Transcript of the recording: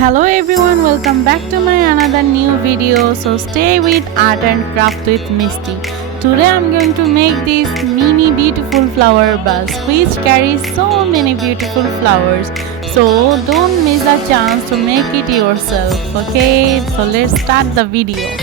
Hello everyone, welcome back to my another new video. So stay with art and craft with Misty. Today I'm going to make this mini beautiful flower vase which carries so many beautiful flowers. So don't miss the chance to make it yourself. Okay, so let's start the video.